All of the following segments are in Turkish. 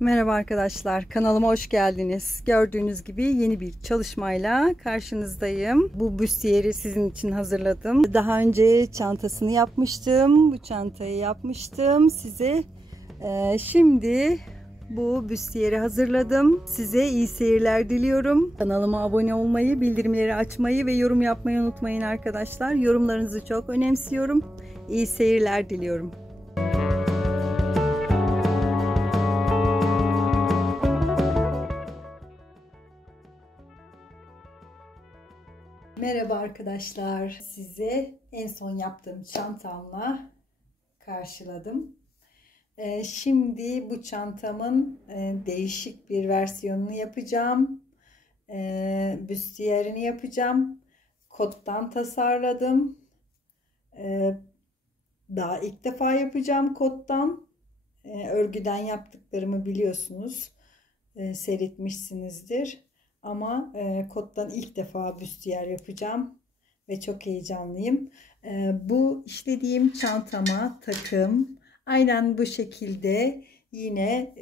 Merhaba arkadaşlar, kanalıma hoş geldiniz. Gördüğünüz gibi yeni bir çalışmayla karşınızdayım. Bu büstiyeri sizin için hazırladım. Daha önce çantasını yapmıştım. Bu çantayı yapmıştım size. Şimdi bu büstiyeri hazırladım. Size iyi seyirler diliyorum. Kanalıma abone olmayı, bildirimleri açmayı ve yorum yapmayı unutmayın arkadaşlar. Yorumlarınızı çok önemsiyorum. İyi seyirler diliyorum. Merhaba arkadaşlar. Size en son yaptığım çantamla karşıladım. Şimdi bu çantamın değişik bir versiyonunu yapacağım. Büstiyerini yapacağım. Kottan tasarladım. Daha ilk defa yapacağım kottan. Örgüden yaptıklarımı biliyorsunuz. Seyretmişsinizdir. Ama kottan ilk defa büstiyer yapacağım ve çok heyecanlıyım. Bu işlediğim çantama takım aynen bu şekilde, yine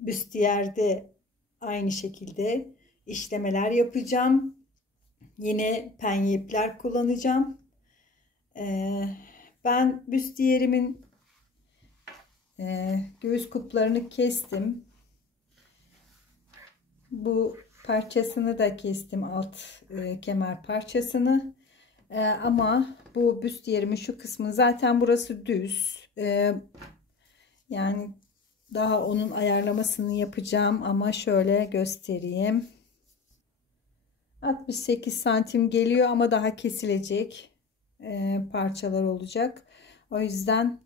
büstiyerde aynı şekilde işlemeler yapacağım. Yine penye ipler kullanacağım. Ben büstiyerimin göğüs kuplarını kestim. Bu parçasını da kestim, alt kemer parçasını. Ama bu büstiyerimin şu kısmı, zaten burası düz. Yani daha onun ayarlamasını yapacağım ama şöyle göstereyim. 68 santim geliyor ama daha kesilecek parçalar olacak. O yüzden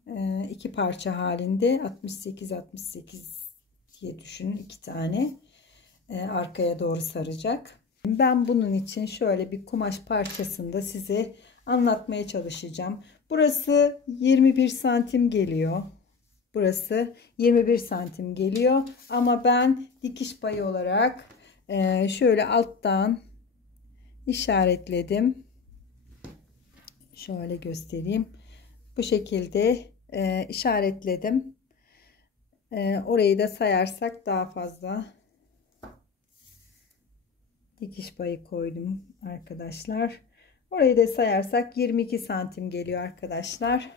iki parça halinde 68 diye düşünün, iki tane. Arkaya doğru saracak. Ben bunun için şöyle bir kumaş parçasını da size anlatmaya çalışacağım. Burası 21 santim geliyor. Burası 21 santim geliyor. Ama ben dikiş payı olarak şöyle alttan işaretledim. Şöyle göstereyim. Bu şekilde işaretledim. Orayı da sayarsak daha fazla dikiş payı koydum arkadaşlar. Orayı da sayarsak 22 santim geliyor arkadaşlar.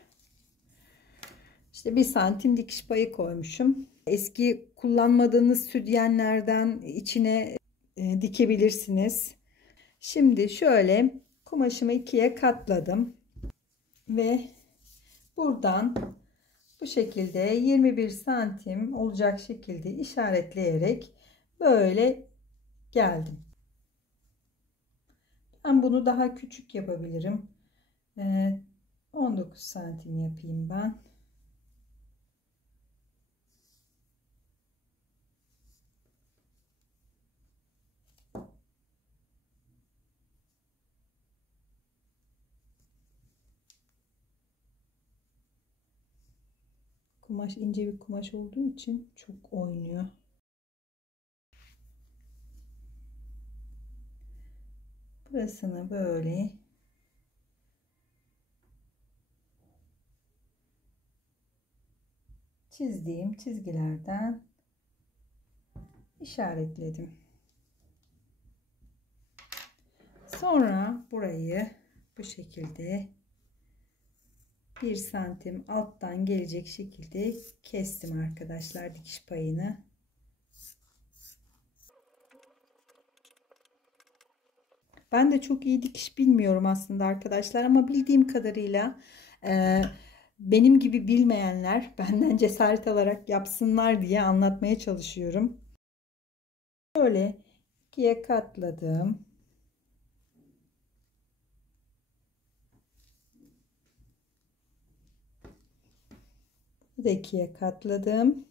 İşte 1 santim dikiş payı koymuşum. Eski kullanmadığınız sütyenlerden içine dikebilirsiniz. Şimdi şöyle kumaşımı ikiye katladım ve buradan bu şekilde 21 santim olacak şekilde işaretleyerek böyle geldim. Ben bunu daha küçük yapabilirim. 19 santim yapayım ben. Kumaş ince bir kumaş olduğu için çok oynuyor. Burasını böyle çizdiğim çizgilerden işaretledim. Sonra burayı bu şekilde 1 santim alttan gelecek şekilde kestim arkadaşlar, dikiş payını. Ben de çok iyi dikiş bilmiyorum aslında arkadaşlar, ama bildiğim kadarıyla benim gibi bilmeyenler benden cesaret alarak yapsınlar diye anlatmaya çalışıyorum. Böyle ikiye katladım. Bu da ikiye katladım.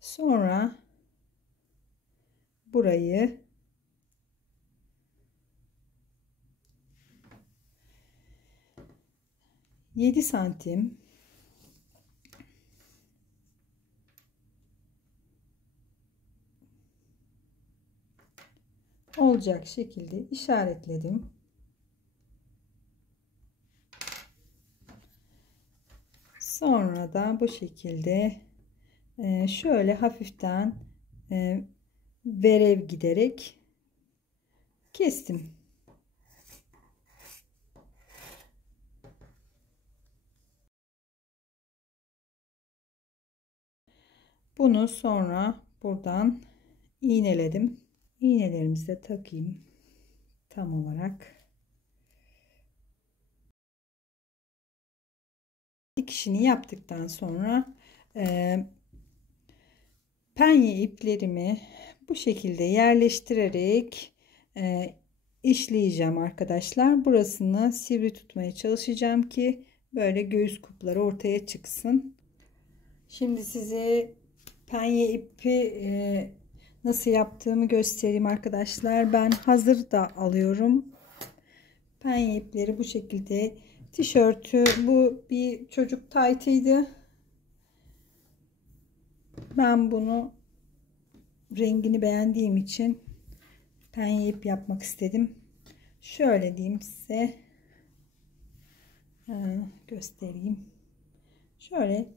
Sonra burayı 7 santim olacak şekilde işaretledim. Sonra da bu şekilde Şöyle hafiften verev giderek kestim. Bunu sonra buradan iğneledim. İğnelerimizi de takayım tam olarak. Dikişini yaptıktan sonra penye iplerimi bu şekilde yerleştirerek işleyeceğim arkadaşlar. Burasını sivri tutmaya çalışacağım ki böyle göğüs kupları ortaya çıksın. Şimdi size penye ipi nasıl yaptığımı göstereyim arkadaşlar. Ben hazır da alıyorum. Penye ipleri bu şekilde. Tişörtü, bu bir çocuk taytıydı. Ben bunu rengini beğendiğim için penye ip yapmak istedim. Şöyle diyeyim size, göstereyim. Şöyle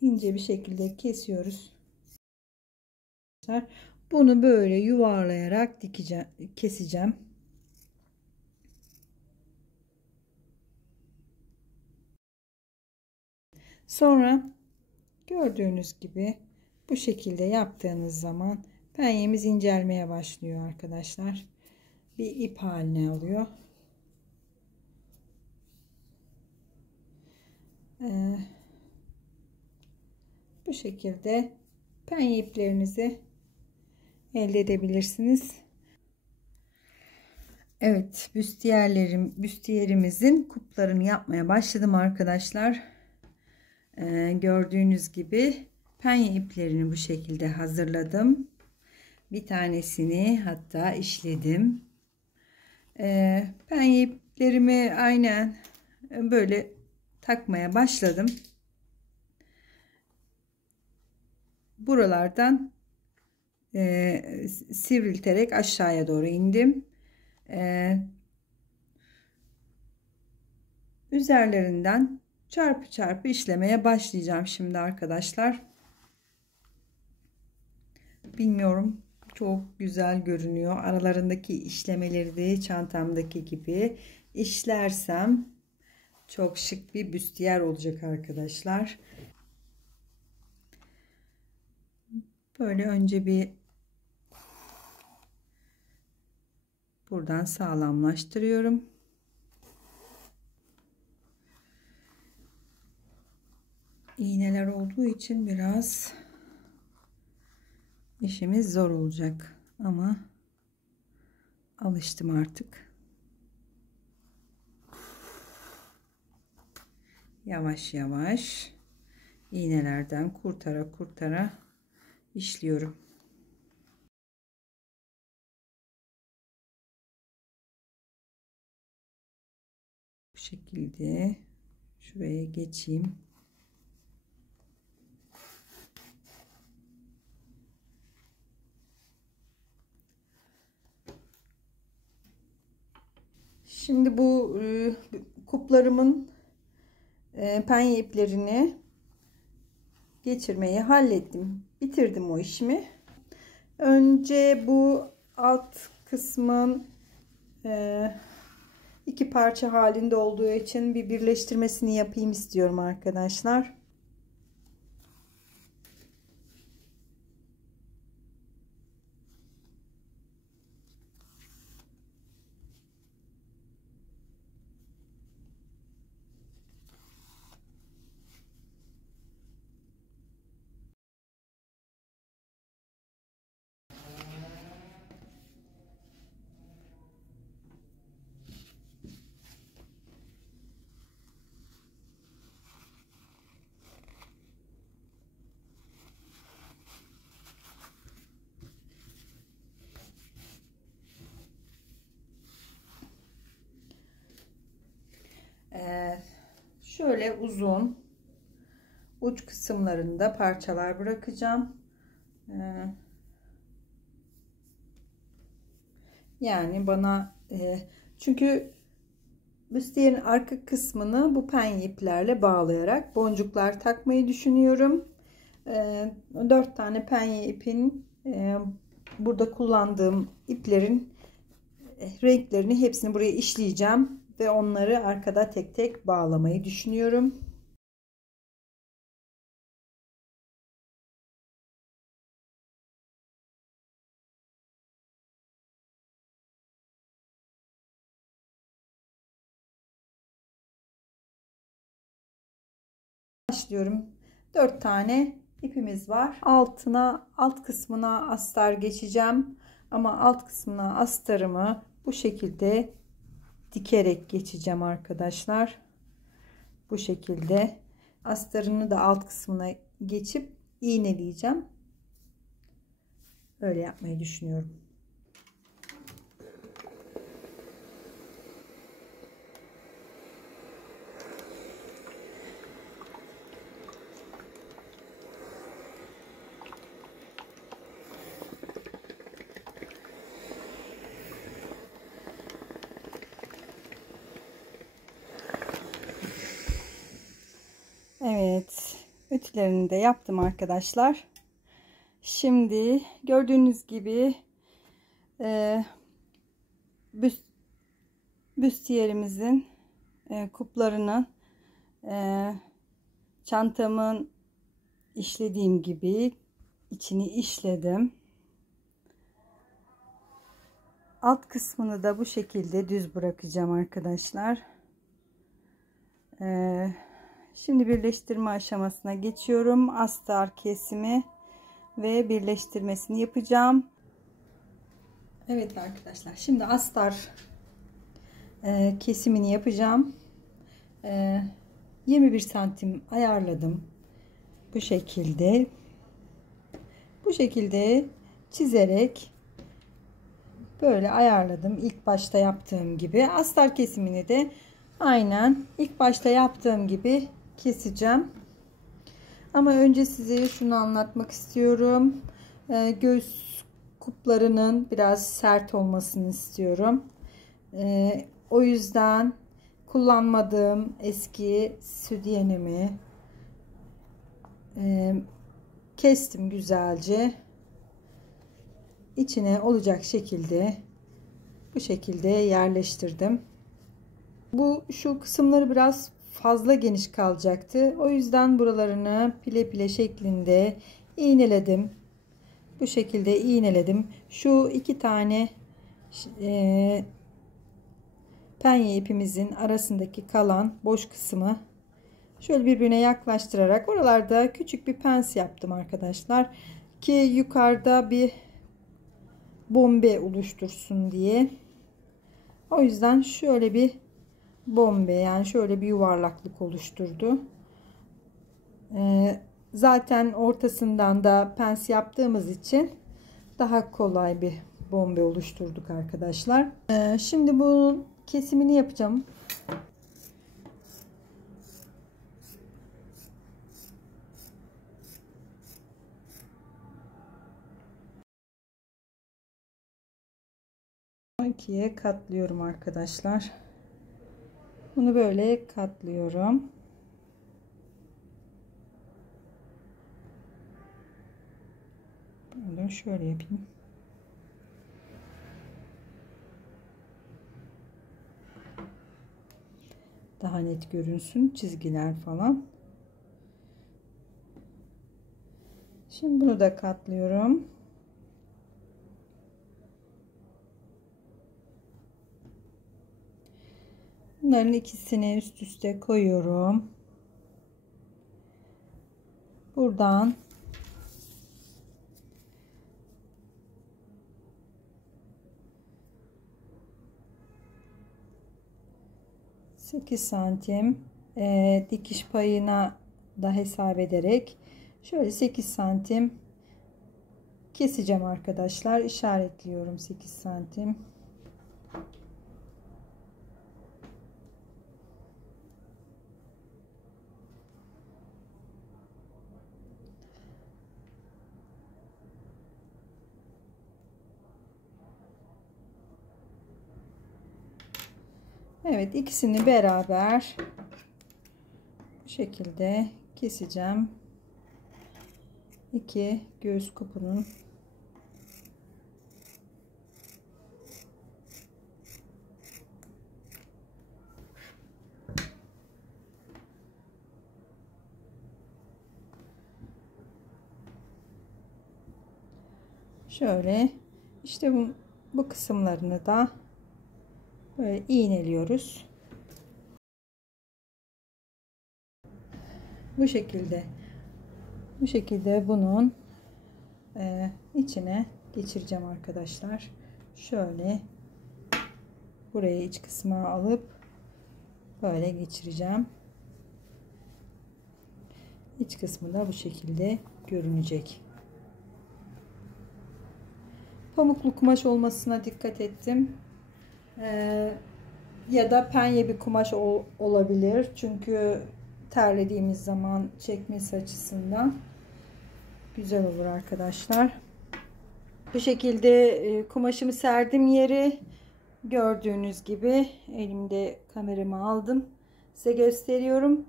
ince bir şekilde kesiyoruz. Bunu böyle yuvarlayarak dikeceğim, keseceğim. Sonra gördüğünüz gibi bu şekilde yaptığınız zaman penyemiz incelmeye başlıyor arkadaşlar. Bir ip haline alıyor. Bu şekilde penye iplerinizi elde edebilirsiniz. Evet, büstiyerimizin kuplarını yapmaya başladım arkadaşlar. Gördüğünüz gibi penye iplerini bu şekilde hazırladım. Bir tanesini hatta işledim. Penye iplerimi aynen böyle takmaya başladım. Buralardan sivrilterek aşağıya doğru indim. Üzerlerinden çarpı çarpı işlemeye başlayacağım şimdi arkadaşlar. Bilmiyorum, çok güzel görünüyor. Aralarındaki işlemeleri de çantamdaki gibi işlersem çok şık bir büstiyer olacak arkadaşlar. Böyle önce bir buradan sağlamlaştırıyorum. İğneler olduğu için biraz işimiz zor olacak ama alıştım artık. Yavaş yavaş iğnelerden kurtara kurtara işliyorum. Bu şekilde şuraya geçeyim. Şimdi bu kuplarımın penye iplerini geçirmeyi hallettim. Bitirdim o işimi. Önce bu alt kısmın iki parça halinde olduğu için bir birleştirmesini yapayım istiyorum arkadaşlar. Şöyle uzun uç kısımlarında parçalar bırakacağım. Yani bana çünkü büstiyerin arka kısmını bu penye iplerle bağlayarak boncuklar takmayı düşünüyorum. 4 tane penye ipin burada kullandığım iplerin renklerini hepsini buraya işleyeceğim ve onları arkada tek tek bağlamayı düşünüyorum. Başlıyorum. 4 tane ipimiz var. Alt kısmına astar geçeceğim. Ama alt kısmına astarımı bu şekilde dikerek geçeceğim arkadaşlar. Bu şekilde astarını da alt kısmına geçip iğneleyeceğim. Öyle yapmayı düşünüyorum. Evet, ütülerini de yaptım arkadaşlar. Şimdi gördüğünüz gibi büstiyerimizin kuplarını çantamın işlediğim gibi içini işledim. Alt kısmını da bu şekilde düz bırakacağım arkadaşlar. Şimdi birleştirme aşamasına geçiyorum. Astar kesimi ve birleştirmesini yapacağım. Evet arkadaşlar, şimdi astar kesimini yapacağım. 21 santim ayarladım. Bu şekilde çizerek böyle ayarladım. İlk başta yaptığım gibi astar kesimini de aynen ilk başta yaptığım gibi keseceğim. Ama önce size şunu anlatmak istiyorum. Göğüs kuplarının biraz sert olmasını istiyorum. O yüzden kullanmadığım eski sütyenimi kestim güzelce. İçine olacak şekilde bu şekilde yerleştirdim. Şu kısımları biraz fazla geniş kalacaktı. O yüzden buralarını pile pile şeklinde iğneledim. Bu şekilde iğneledim. Şu iki tane penye ipimizin arasındaki kalan boş kısmı şöyle birbirine yaklaştırarak oralarda küçük bir pens yaptım arkadaşlar. Ki yukarıda bir bombe oluştursun diye. O yüzden şöyle bir bombe, yani şöyle bir yuvarlaklık oluşturdu. Zaten ortasından da pens yaptığımız için daha kolay bir bombe oluşturduk arkadaşlar. Şimdi bunun kesimini yapacağım. İkiye katlıyorum arkadaşlar. Bunu böyle katlıyorum. Bunu şöyle yapayım. Daha net görünsün çizgiler falan. Şimdi bunu da katlıyorum. Bunların ikisini üst üste koyuyorum. Buradan santim dikiş payına da hesap ederek şöyle 8 santim keseceğim arkadaşlar. İşaretliyorum 8 santim. Evet, ikisini beraber bu şekilde keseceğim. İki göğüs kupunun şöyle işte bu kısımlarını da böyle iğneliyoruz. Bu şekilde bunun içine geçireceğim arkadaşlar. Şöyle burayı iç kısmına alıp böyle geçireceğim. İç kısmı da bu şekilde görünecek. Pamuklu kumaş olmasına dikkat ettim. Ya da penye bir kumaş olabilir. Çünkü terlediğimiz zaman çekmesi açısından güzel olur arkadaşlar. Bu şekilde kumaşımı serdim yeri. Gördüğünüz gibi elimde kameramı aldım. Size gösteriyorum.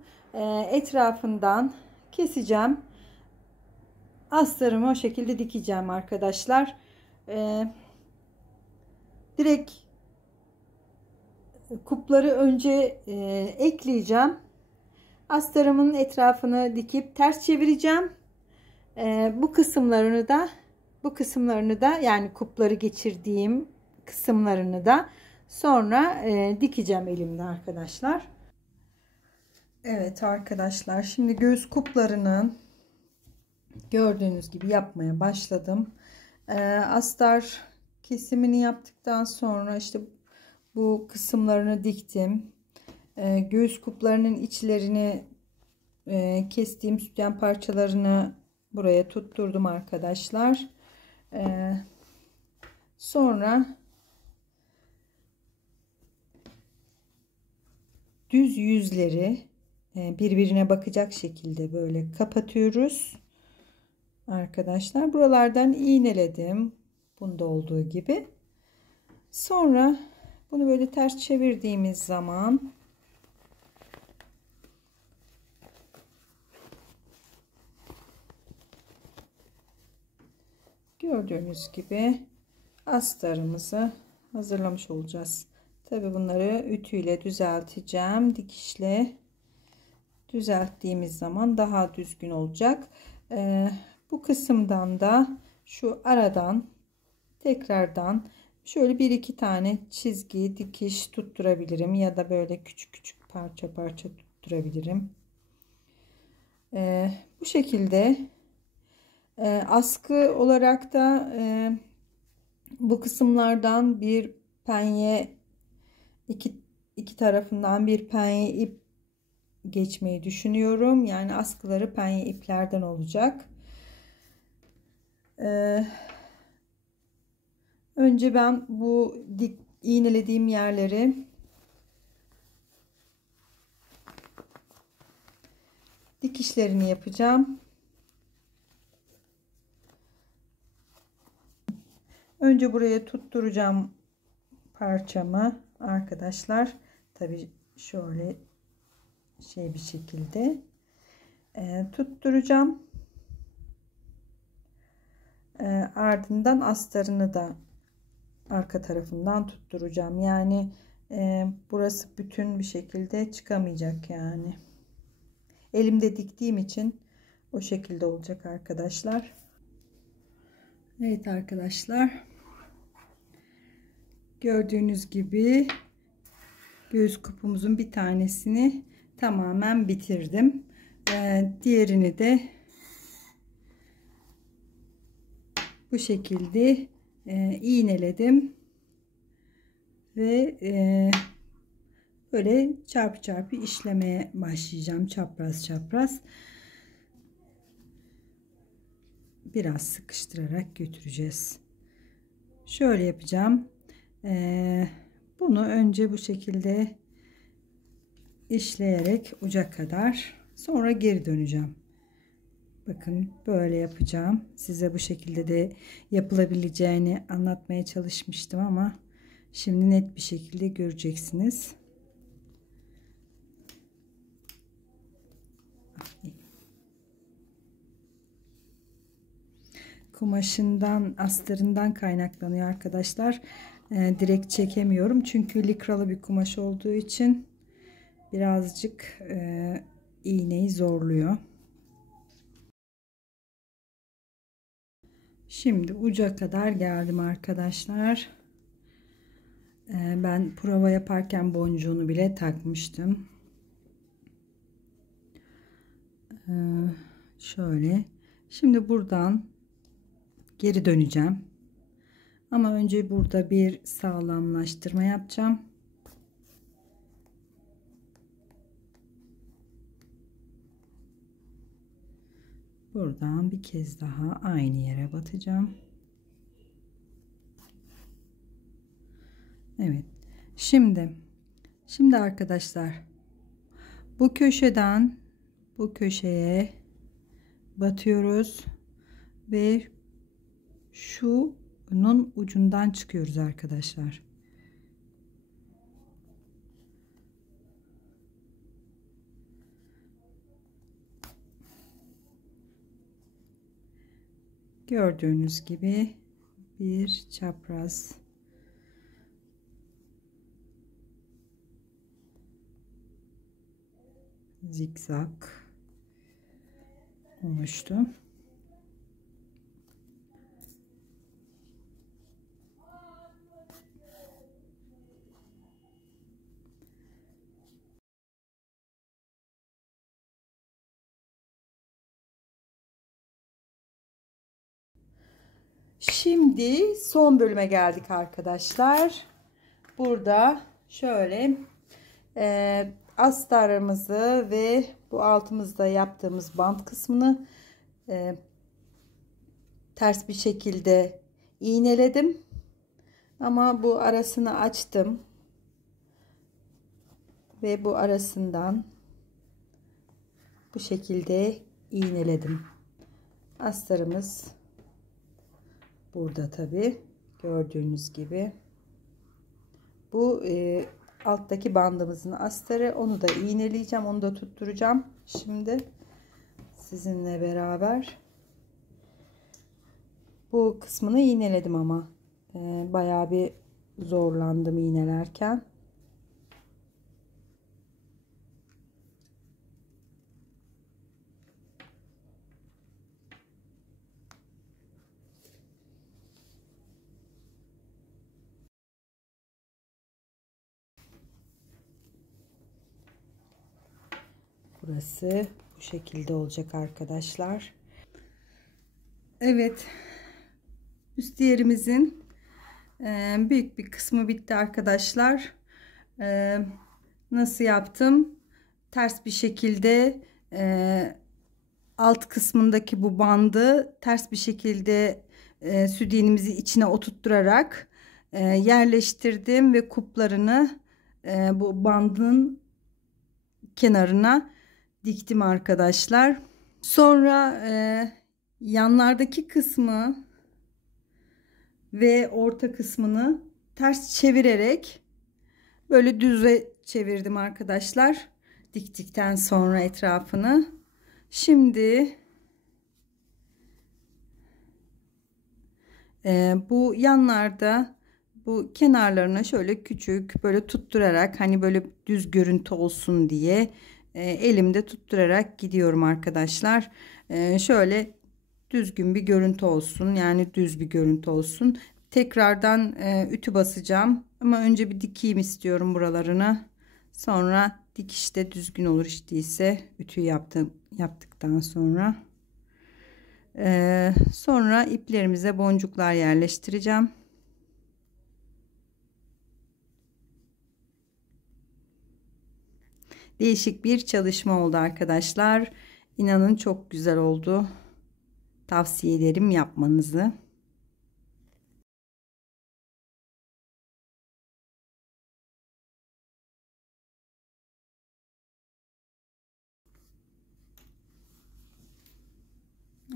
Etrafından keseceğim. Astarımı o şekilde dikeceğim arkadaşlar. Direkt kupları önce ekleyeceğim. Astarımın etrafını dikip ters çevireceğim. Bu kısımlarını da yani kupları geçirdiğim kısımlarını da sonra dikeceğim elimde arkadaşlar. Evet arkadaşlar, şimdi göğüs kuplarının gördüğünüz gibi yapmaya başladım. Astar kesimini yaptıktan sonra işte bu kısımlarını diktim. Göğüs kuplarının içlerini kestiğim sütyen parçalarını buraya tutturdum arkadaşlar. Sonra düz yüzleri birbirine bakacak şekilde böyle kapatıyoruz arkadaşlar. Buralardan iğneledim, bunda olduğu gibi. Sonra bunu böyle ters çevirdiğimiz zaman gördüğünüz gibi astarımızı hazırlamış olacağız. Tabi bunları ütüyle düzelteceğim. Dikişle düzelttiğimiz zaman daha düzgün olacak. Bu kısımdan da şu aradan tekrardan şöyle bir iki tane çizgi dikiş tutturabilirim ya da böyle küçük küçük parça parça tutturabilirim. Bu şekilde askı olarak da bu kısımlardan bir penye iki tarafından bir penye ip geçmeyi düşünüyorum. Yani askıları penye iplerden olacak. Önce ben bu iğnelediğim yerleri dikişlerini yapacağım. Önce buraya tutturacağım parçamı arkadaşlar. Tabii şöyle bir şekilde tutturacağım. Ardından astarını da arka tarafından tutturacağım. Yani burası bütün bir şekilde çıkamayacak yani. Elimde diktiğim için o şekilde olacak arkadaşlar. Evet arkadaşlar, gördüğünüz gibi göğüs kupumuzun bir tanesini tamamen bitirdim. Diğerini de bu şekilde iğneledim ve böyle çarpı çarpı işlemeye başlayacağım, çapraz çapraz biraz sıkıştırarak götüreceğiz. Şöyle yapacağım. Bunu önce bu şekilde işleyerek uca kadar, sonra geri döneceğim. Bakın böyle yapacağım. Size bu şekilde de yapılabileceğini anlatmaya çalışmıştım ama şimdi net bir şekilde göreceksiniz. kumaşından, astarından kaynaklanıyor arkadaşlar. Direkt çekemiyorum çünkü likralı bir kumaş olduğu için birazcık iğneyi zorluyor. Şimdi uca kadar geldim arkadaşlar. Ben prova yaparken boncuğunu bile takmıştım. Şöyle. Şimdi buradan geri döneceğim. Ama önce burada bir sağlamlaştırma yapacağım. Buradan bir kez daha aynı yere batacağım. Evet. Şimdi arkadaşlar bu köşeden bu köşeye batıyoruz ve şunun ucundan çıkıyoruz arkadaşlar. Gördüğünüz gibi bir çapraz zikzak oluştu. Şimdi son bölüme geldik arkadaşlar. Burada şöyle astarımızı ve bu altımızda yaptığımız bant kısmını ters bir şekilde iğneledim. Ama bu arasını açtım. Ve bu arasından bu şekilde iğneledim. Astarımız burada tabi gördüğünüz gibi. Bu alttaki bandımızın astarı, onu da iğneleyeceğim, onu da tutturacağım şimdi sizinle beraber. Bu kısmını iğneledim ama bayağı bir zorlandım iğnelerken. Burası bu şekilde olacak arkadaşlar. Evet, büstiyerimizin büyük bir kısmı bitti arkadaşlar. Nasıl yaptım? Ters bir şekilde alt kısmındaki bu bandı ters bir şekilde süt iğnemizi içine oturtturarak yerleştirdim ve kuplarını bu bandın kenarına diktim arkadaşlar. Sonra yanlardaki kısmı ve orta kısmını ters çevirerek böyle düze çevirdim arkadaşlar. Diktikten sonra etrafını. Şimdi bu yanlarda bu kenarlarına şöyle küçük böyle tutturarak, hani böyle düz görüntü olsun diye elimde tutturarak gidiyorum arkadaşlar. Şöyle düzgün bir görüntü olsun, yani düz bir görüntü olsun. Tekrardan ütü basacağım ama önce bir dikeyim istiyorum buralarını. Sonra dikişte düzgün olur hiç değilse ütü yaptıktan sonra. Sonra iplerimize boncuklar yerleştireceğim. Değişik bir çalışma oldu arkadaşlar. İnanın çok güzel oldu. Tavsiye ederim yapmanızı.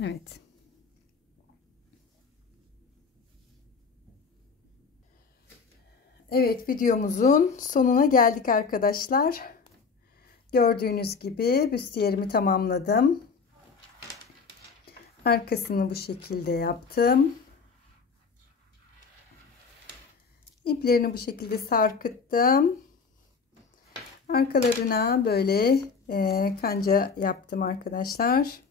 Evet. Evet, videomuzun sonuna geldik arkadaşlar. Gördüğünüz gibi büstiyerimi tamamladım. Arkasını bu şekilde yaptım. İplerini bu şekilde sarkıttım. Arkalarına böyle kanca yaptım arkadaşlar.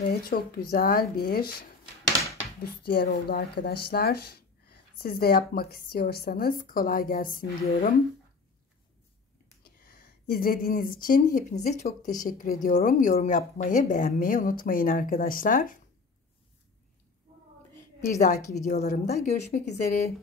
Ve çok güzel bir büstiyer oldu arkadaşlar. Siz de yapmak istiyorsanız kolay gelsin diyorum. İzlediğiniz için hepinize çok teşekkür ediyorum. Yorum yapmayı, beğenmeyi unutmayın arkadaşlar. Bir dahaki videolarımda görüşmek üzere.